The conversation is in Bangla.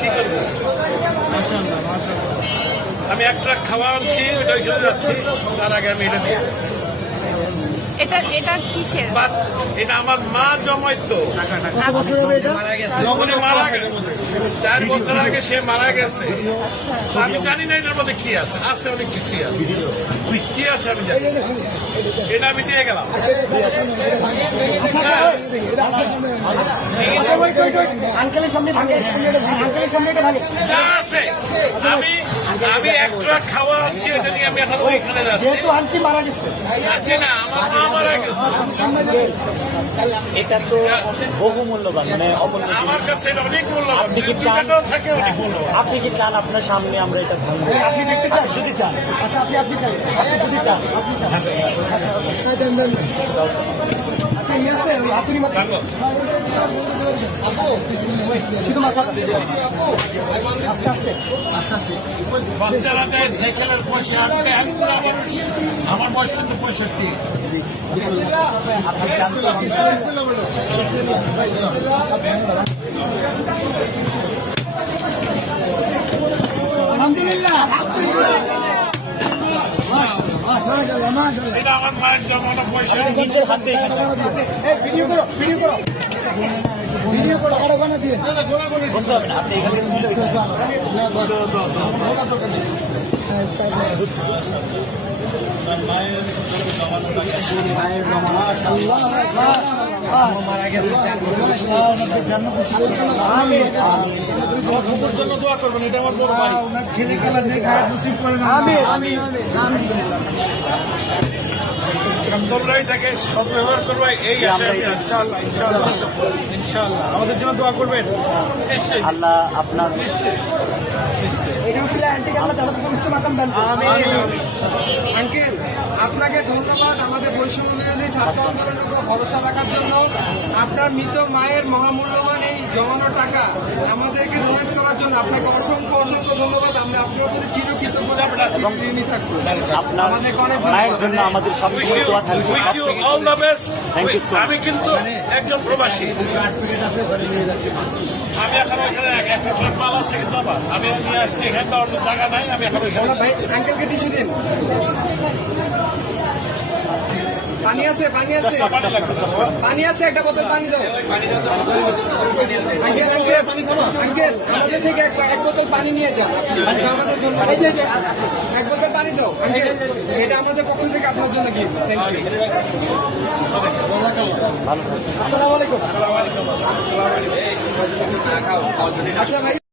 কি করবো? আমি একটা খাওয়া আনছি, ওইটা ওইখানে যাচ্ছি, তার আগে আমি এটা দিয়ে এটা কিসের? বাট এটা আমার মা জমাইতো, উনি মারা গেছে 4 বছর আগে, সে মারা গেছে। তো আমি জানি না এটার মধ্যে কি আছে, আছে অনেক কিছুই আছে, কি আছে আমি জানি। এটা আমি দিয়ে গেলাম। যা আছে আমি একটা খাওয়া আনছি, এটা নিয়ে আমি এখন ওইখানে যাচ্ছি। না, আমার মা মারা গেছে। এটা তো বহু মূল্যবান, মানে আমার কাছে এটা অনেক মূল্যবান। টাকাও থাকে অনেক মূল্যবান। আপনি কি চান আপনার সামনে আমরা এটা ভাঙবো? আপনি দেখতে চান? যদি চান, আচ্ছা আপনি চান, আপনি যদি চান, আপনি চান, আচ্ছা আচ্ছা ইয়ে আছে আপনি শুধু মাথা আস্তে আস্তে আস্তে আস্তে। বাচ্চারা দেয় সাইকেলের পয়সা, আমার বয়স কিন্তু 65। আপনি চান তো? আলহামদুলিল্লাহ। এটা আমার মায়ের জমানো পয়সা। নিজের হাতে ভিডিও করো, ভিডিও করো, ভিডিও করো। বলতে হবে না, আপনি এখানে জন্য দোয়া করবেন, এটা আমার বড় ভাই। ছেলে খেলা দেখে নসিব করে না। তোমরা এটাকে সদ্ব্যবহার করবে, এই আশা আমি ইনশাআল্লাহ, ইনশাআল্লাহ, ইনশাআল্লাহ আমাদের জন্য দোয়া করবেন। নিশ্চয়ই আল্লাহ আপনার নিশ্চয়ই। এটা হচ্ছে আন্টিকে আল্লাহ তাআলা উচ্চ মাকাম দান করুন। আঙ্কেল, আপনাকে ধন্যবাদ আমাদের বৈষম্য বিরোধী ছাত্র আন্দোলনের উপর ভরসা রাখার জন্য। আপনার মৃত মায়ের মহামূল্যবান এই জমানো টাকা আমাদেরকে ডোনেট করার জন্য আপনাকে অসংখ্য অসংখ্য ধন্যবাদ। আমরা আপনার প্রতি চিরকৃতজ্ঞ ঋণী থাকবো। আপনার মায়ের জন্য আমাদের সবসময় দোয়া থাকবে। Wish you all the best. Thank you so much. আমি কিন্তু একজন প্রবাসী, আমি এখন ওইখানে একটা ট্রাক মাল আছে, কিন্তু আবার আমি নিয়ে আসছি, এখানে তো অন্য জায়গা নাই, আমি এখন ওইখানে আঙ্কেলকে টিস্যু দিন। পানি আছে, পানি আছে, পানি লাগবে। পানি আছে, একটা বোতল পানি দাও। আঙ্কেল, আঙ্কেল, আঙ্কেল, আমাদের থেকে এক বোতল পানি নিয়ে যান। আমাদের জন্য এক বোতল পানি দাও আঙ্কেল, এটা আমাদের পক্ষ থেকে আপনার জন্য গিফট। Thank you. আসসালামু আলাইকুম। আচ্ছা ভাই।